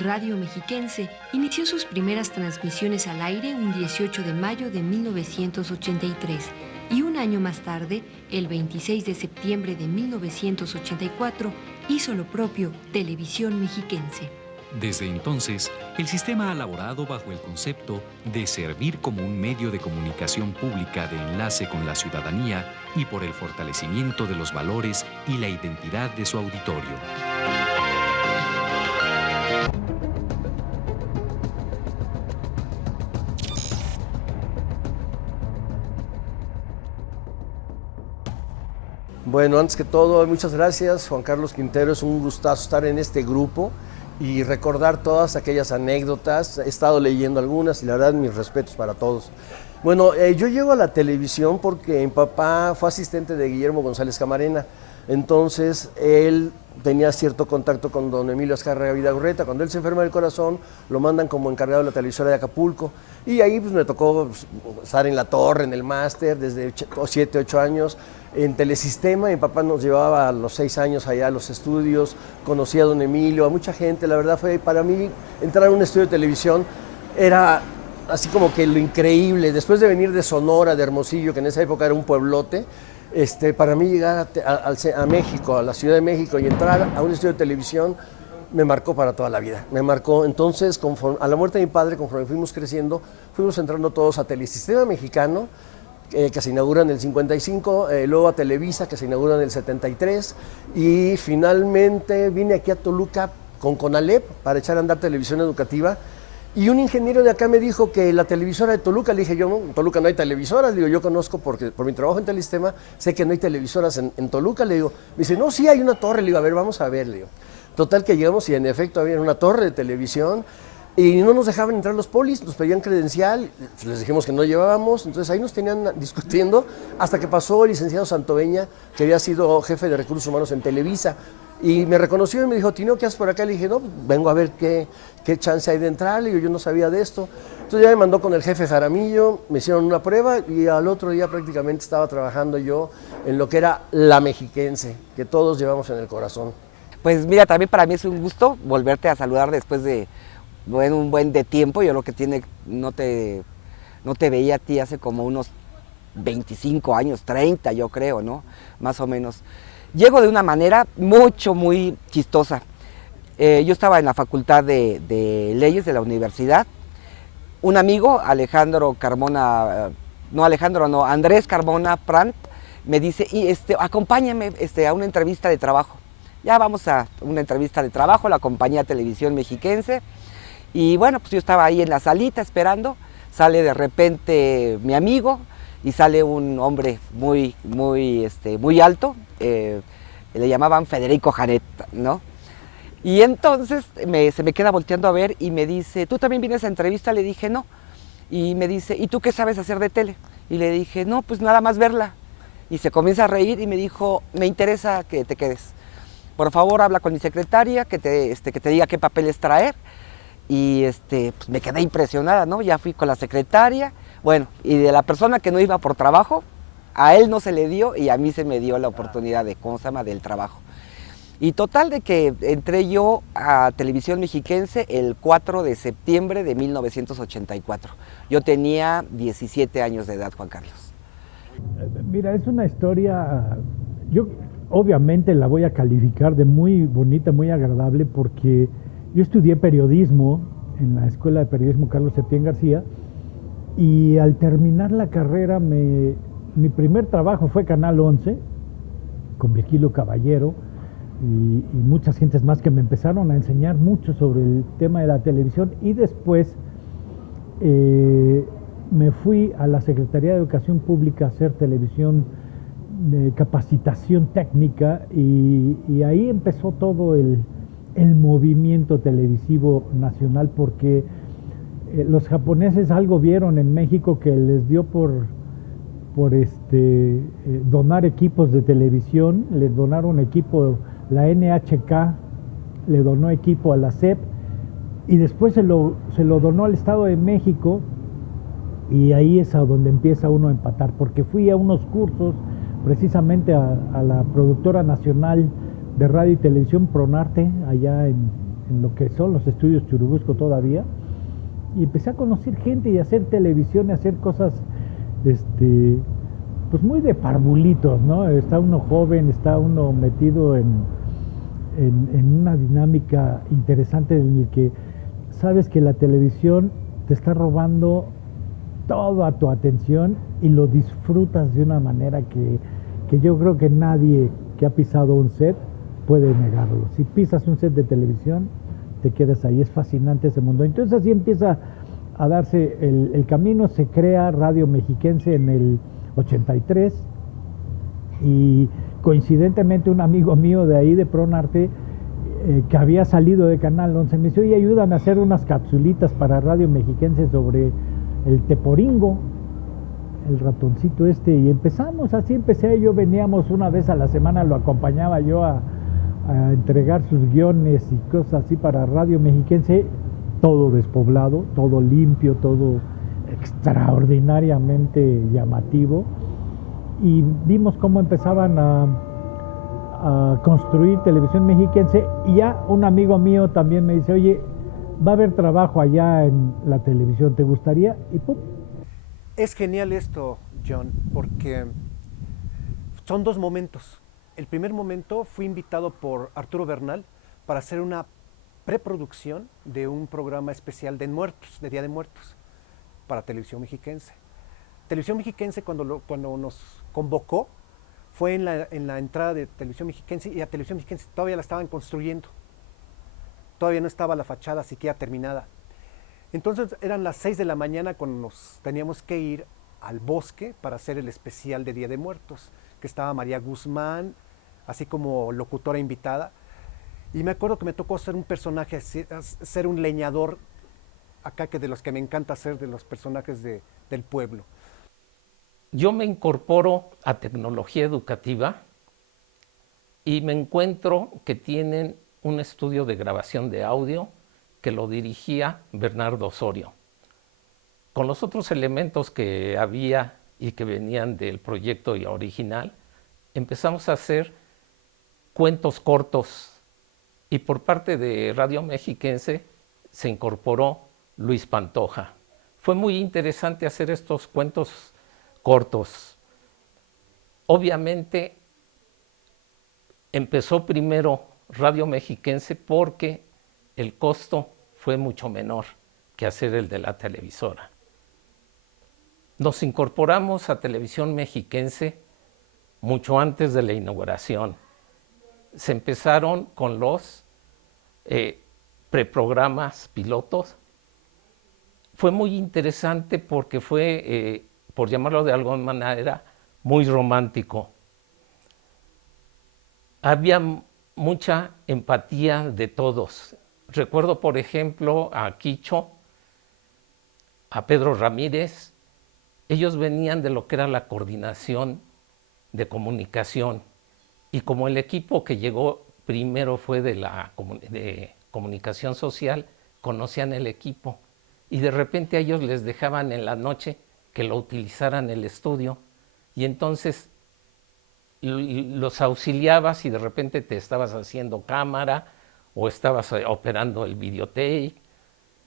Radio Mexiquense inició sus primeras transmisiones al aire un 18 de mayo de 1983 y un año más tarde, el 26 de septiembre de 1984, hizo lo propio Televisión Mexiquense. Desde entonces, el sistema ha laborado bajo el concepto de servir como un medio de comunicación pública de enlace con la ciudadanía y por el fortalecimiento de los valores y la identidad de su auditorio. Bueno, antes que todo, muchas gracias, Juan Carlos Quintero. Es un gustazo estar en este grupo y recordar todas aquellas anécdotas. He estado leyendo algunas y la verdad mis respetos para todos. Bueno, yo llego a la televisión porque mi papá fue asistente de Guillermo González Camarena. Entonces, él tenía cierto contacto con don Emilio Azcárraga Vidaurreta. Cuando él se enferma del corazón, lo mandan como encargado de la televisora de Acapulco. Y ahí pues, me tocó estar en la torre, en el máster, desde 7, 8 años. En Telesistema, mi papá nos llevaba a los 6 años allá a los estudios, conocí a don Emilio, a mucha gente. La verdad fue, para mí, entrar a un estudio de televisión era así como que lo increíble. Después de venir de Sonora, de Hermosillo, que en esa época era un pueblote, para mí llegar a México, a la Ciudad de México y entrar a un estudio de televisión me marcó para toda la vida. Me marcó. Entonces, a la muerte de mi padre, conforme fuimos creciendo, fuimos entrando todos a Telesistema Mexicano, que se inaugura en el 55, luego a Televisa, que se inaugura en el 73, y finalmente vine aquí a Toluca con Conalep para echar a andar televisión educativa. Y un ingeniero de acá me dijo que la televisora de Toluca, le dije yo, no, en Toluca no hay televisoras, le digo, yo conozco porque por mi trabajo en Telesistema, sé que no hay televisoras en Toluca, le digo, me dice, no, sí hay una torre, le digo, a ver, vamos a ver, le digo. Total que llegamos y en efecto había una torre de televisión y no nos dejaban entrar los polis, nos pedían credencial, les dijimos que no llevábamos, entonces ahí nos tenían discutiendo hasta que pasó el licenciado Santoveña, que había sido jefe de recursos humanos en Televisa. Y me reconoció y me dijo, Tino, ¿qué haces por acá? Le dije, no, vengo a ver qué chance hay de entrar. Le digo, yo no sabía de esto. Entonces ya me mandó con el jefe Jaramillo, me hicieron una prueba y al otro día prácticamente estaba trabajando yo en lo que era la Mexiquense, que todos llevamos en el corazón. Pues mira, también para mí es un gusto volverte a saludar después de un buen de tiempo. Yo lo que no te veía a ti hace como unos 25 años, 30 yo creo, ¿no? Más o menos. Llego de una manera muy chistosa. Yo estaba en la Facultad de Leyes de la universidad. Un amigo, Andrés Carmona Prant, me dice, acompáñame a una entrevista de trabajo. Ya vamos a una entrevista de trabajo, la compañía Televisión Mexiquense. Y bueno, pues yo estaba ahí en la salita esperando, sale de repente mi amigo y sale un hombre muy alto, le llamaban Federico Janet, ¿no? Y entonces se me queda volteando a ver y me dice, ¿tú también vienes a entrevista? Le dije, no. Y me dice, ¿y tú qué sabes hacer de tele? Y le dije, no, pues nada más verla. Y se comienza a reír y me dijo, me interesa que te quedes. Por favor, habla con mi secretaria, que te diga qué papeles traer. Y pues me quedé impresionada, ¿no? Ya fui con la secretaria, bueno, y de la persona que no iba por trabajo, a él no se le dio y a mí se me dio la oportunidad del trabajo. Y total de que entré yo a Televisión Mexiquense el 4 de septiembre de 1984. Yo tenía 17 años de edad, Juan Carlos. Mira, es una historia, yo obviamente la voy a calificar de muy bonita, muy agradable, porque yo estudié periodismo en la Escuela de Periodismo Carlos Septién García y al terminar la carrera mi primer trabajo fue Canal 11 con Virgilio Caballero y muchas gentes más que me empezaron a enseñar mucho sobre el tema de la televisión, y después me fui a la Secretaría de Educación Pública a hacer televisión de capacitación técnica y ahí empezó todo el movimiento televisivo nacional, porque los japoneses algo vieron en México que les dio por donar equipos de televisión. Les donaron equipo, la NHK le donó equipo a la SEP y después se lo donó al Estado de México, y ahí es a donde empieza uno a empatar, porque fui a unos cursos precisamente a la productora nacional de radio y televisión Pronarte, allá en en lo que son los estudios Churubusco todavía, y empecé a conocer gente y a hacer televisión y a hacer cosas, pues muy de parvulitos, ¿no? Está uno joven, está uno metido en una dinámica interesante en el que sabes que la televisión te está robando toda tu atención y lo disfrutas de una manera que yo creo que nadie que ha pisado un set puede negarlo. Si pisas un set de televisión, te quedas ahí, es fascinante ese mundo. Entonces así empieza a darse el camino, se crea Radio Mexiquense en el 83 y coincidentemente un amigo mío de ahí de Pronarte que había salido de Canal 11 me dice, oye, ayúdame a hacer unas capsulitas para Radio Mexiquense sobre el teporingo, el ratoncito y empezamos, así empecé yo, veníamos una vez a la semana, lo acompañaba yo a entregar sus guiones y cosas así para Radio Mexiquense, todo despoblado, todo limpio, todo extraordinariamente llamativo, y vimos cómo empezaban a construir Televisión Mexiquense, y ya un amigo mío también me dice, oye, va a haber trabajo allá en la televisión, ¿te gustaría? Y ¡pum! Es genial esto, John, porque son dos momentos. El primer momento fui invitado por Arturo Bernal para hacer una preproducción de un programa especial de muertos, de Día de Muertos, para Televisión Mexiquense. Televisión Mexiquense cuando nos convocó fue en la entrada de Televisión Mexiquense, y a Televisión Mexiquense todavía la estaban construyendo. Todavía no estaba la fachada siquiera terminada. Entonces eran las 6 de la mañana cuando nos teníamos que ir al bosque para hacer el especial de Día de Muertos, que estaba María Guzmán, así como locutora invitada. Y me acuerdo que me tocó ser un personaje, ser un leñador, acá que de los que me encanta ser, de los personajes del pueblo. Yo me incorporo a tecnología educativa y me encuentro que tienen un estudio de grabación de audio que lo dirigía Bernardo Osorio. Con los otros elementos que había y que venían del proyecto original, empezamos a hacer cuentos cortos, y por parte de Radio Mexiquense se incorporó Luis Pantoja. Fue muy interesante hacer estos cuentos cortos. Obviamente empezó primero Radio Mexiquense porque el costo fue mucho menor que hacer el de la televisora. Nos incorporamos a Televisión Mexiquense mucho antes de la inauguración. Se empezaron con los preprogramas pilotos. Fue muy interesante porque fue, por llamarlo de alguna manera, muy romántico. Había mucha empatía de todos. Recuerdo, por ejemplo, a Quicho, a Pedro Ramírez. Ellos venían de lo que era la coordinación de comunicación, y como el equipo que llegó primero fue de comunicación social, conocían el equipo, y de repente a ellos les dejaban en la noche que lo utilizaran el estudio, y entonces los auxiliabas y de repente te estabas haciendo cámara o estabas operando el videotape.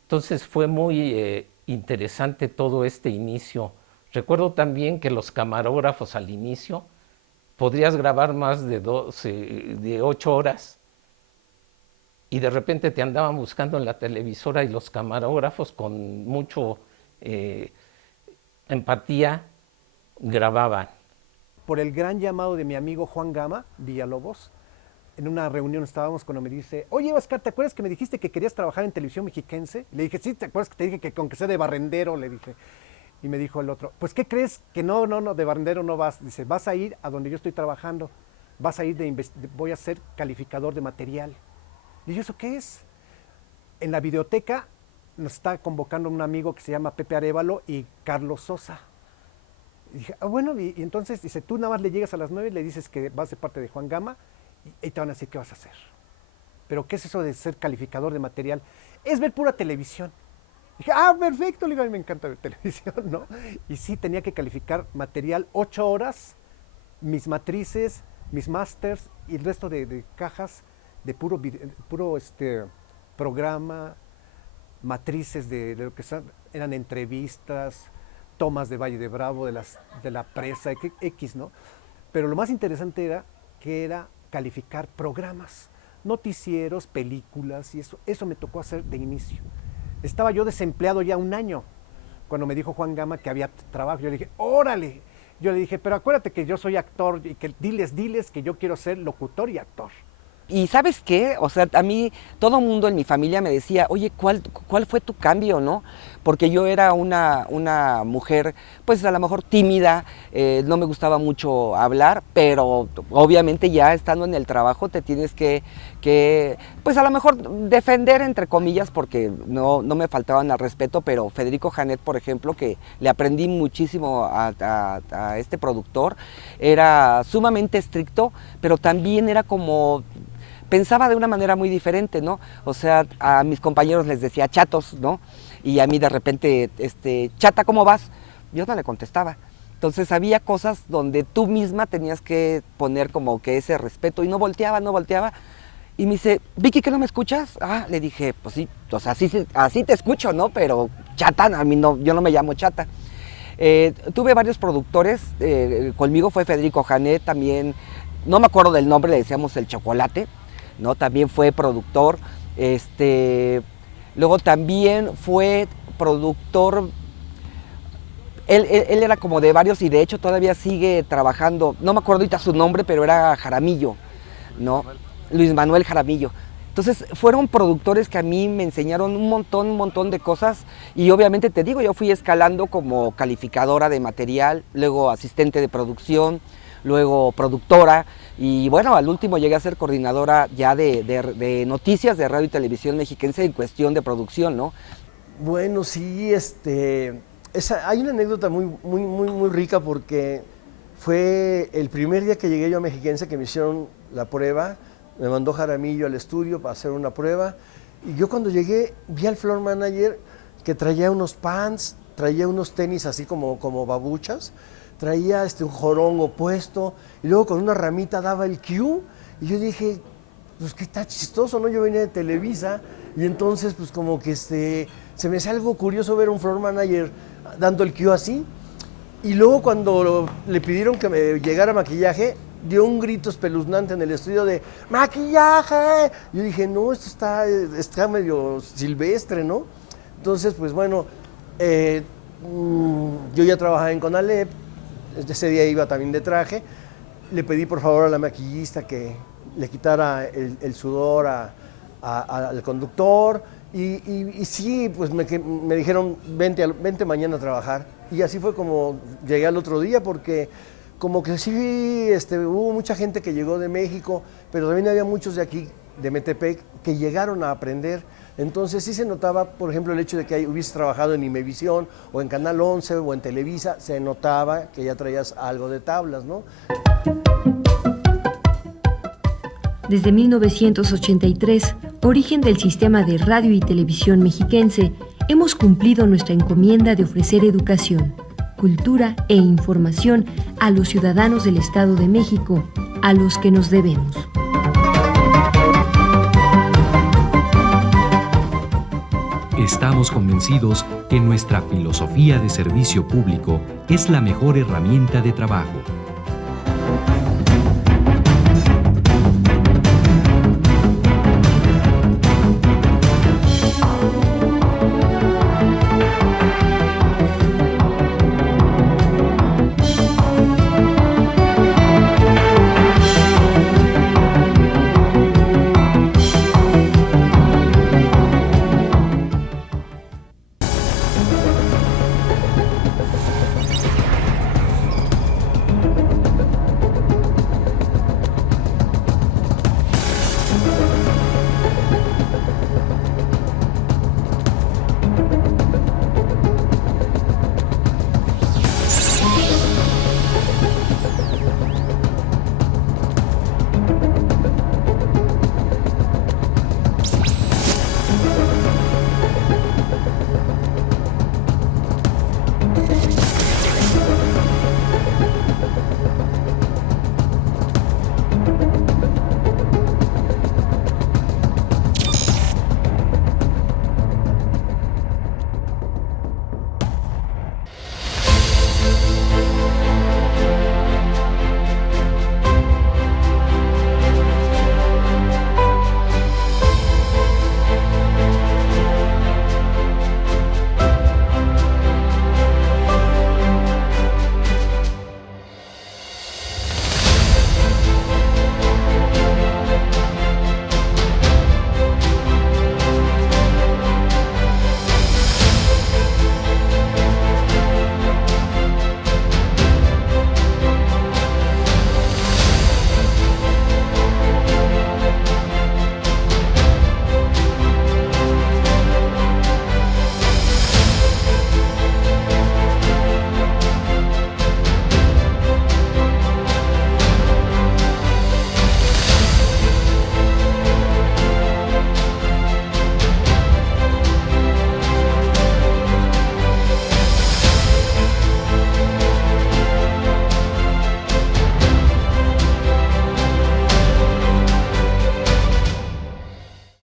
Entonces fue muy interesante todo este inicio. Recuerdo también que los camarógrafos al inicio podrías grabar más de 8 horas, y de repente te andaban buscando en la televisora, y los camarógrafos con mucho empatía grababan. Por el gran llamado de mi amigo Juan Gama Villalobos, en una reunión estábamos cuando me dice, oye, Oscar, ¿te acuerdas que me dijiste que querías trabajar en Televisión Mexiquense? Le dije, sí, ¿te acuerdas que te dije que aunque sea de barrendero? Le dije. Y me dijo el otro, pues, ¿qué crees? Que no, de barrendero no vas. Dice, vas a ir a donde yo estoy trabajando, vas a ir voy a ser calificador de material. Y yo, ¿eso qué es? En la videoteca nos está convocando un amigo que se llama Pepe Arévalo y Carlos Sosa. Y dije, bueno, y entonces, dice, tú nada más le llegas a las 9 y le dices que vas de parte de Juan Gama, y te van a decir qué vas a hacer. Pero, ¿qué es eso de ser calificador de material? Es ver pura televisión. Dije, perfecto, le digo, a mí me encanta ver televisión, ¿no? Y sí, tenía que calificar material 8 horas, mis matrices, mis masters y el resto de cajas de puro programa, matrices de lo que eran entrevistas, tomas de Valle de Bravo, de la presa, X, ¿no? Pero lo más interesante era que era calificar programas, noticieros, películas, y eso me tocó hacer de inicio. Estaba yo desempleado ya 1 año, cuando me dijo Juan Gama que había trabajo. Yo le dije, órale. Yo le dije, pero acuérdate que yo soy actor y que diles que yo quiero ser locutor y actor. Y ¿sabes qué? O sea, a mí todo mundo en mi familia me decía, oye, ¿cuál fue tu cambio, no? Porque yo era una mujer, pues a lo mejor tímida, no me gustaba mucho hablar, pero obviamente ya estando en el trabajo te tienes que pues a lo mejor defender, entre comillas, porque no me faltaban al respeto, pero Federico Janet, por ejemplo, que le aprendí muchísimo a este productor, era sumamente estricto, pero también era como... Pensaba de una manera muy diferente, ¿no? O sea, a mis compañeros les decía chatos, ¿no? Y a mí de repente, chata, ¿cómo vas? Yo no le contestaba. Entonces había cosas donde tú misma tenías que poner como que ese respeto y no volteaba. Y me dice, Vicky, ¿que no me escuchas? Ah, le dije, pues sí, o sea, así te escucho, ¿no? Pero chata, a mí no, yo no me llamo chata. Tuve varios productores, conmigo fue Federico Janet, también, no me acuerdo del nombre, le decíamos El Chocolate, ¿no? También fue productor, luego también fue productor, él era como de varios y de hecho todavía sigue trabajando, no me acuerdo ahorita su nombre, pero era Jaramillo, ¿no? Luis Manuel Jaramillo. Entonces fueron productores que a mí me enseñaron un montón de cosas y obviamente te digo, yo fui escalando como calificadora de material, luego asistente de producción, luego productora y bueno, al último llegué a ser coordinadora ya de noticias de radio y televisión mexiquense en cuestión de producción, ¿no? Bueno, sí, hay una anécdota muy rica porque fue el primer día que llegué yo a Mexiquense que me hicieron la prueba, me mandó Jaramillo al estudio para hacer una prueba y yo cuando llegué vi al floor manager que traía unos pants, traía unos tenis así como babuchas, traía un jorongo puesto y luego con una ramita daba el cue y yo dije, pues que está chistoso, ¿no? Yo venía de Televisa y entonces pues como que se me hace algo curioso ver un floor manager dando el cue así y luego cuando le pidieron que me llegara maquillaje dio un grito espeluznante en el estudio de ¡maquillaje! Yo dije, no, esto está medio silvestre, ¿no? Entonces pues bueno, yo ya trabajaba en Conalep. Ese día iba también de traje, le pedí por favor a la maquillista que le quitara el sudor al conductor y sí, pues me dijeron vente mañana a trabajar y así fue como llegué al otro día porque como que sí hubo mucha gente que llegó de México, pero también había muchos de aquí, de Metepec, que llegaron a aprender. Entonces sí se notaba, por ejemplo, el hecho de que hubiese trabajado en Imevisión o en Canal 11 o en Televisa, se notaba que ya traías algo de tablas, ¿no? Desde 1983, origen del sistema de radio y televisión mexiquense, hemos cumplido nuestra encomienda de ofrecer educación, cultura e información a los ciudadanos del Estado de México, a los que nos debemos. Estamos convencidos que nuestra filosofía de servicio público es la mejor herramienta de trabajo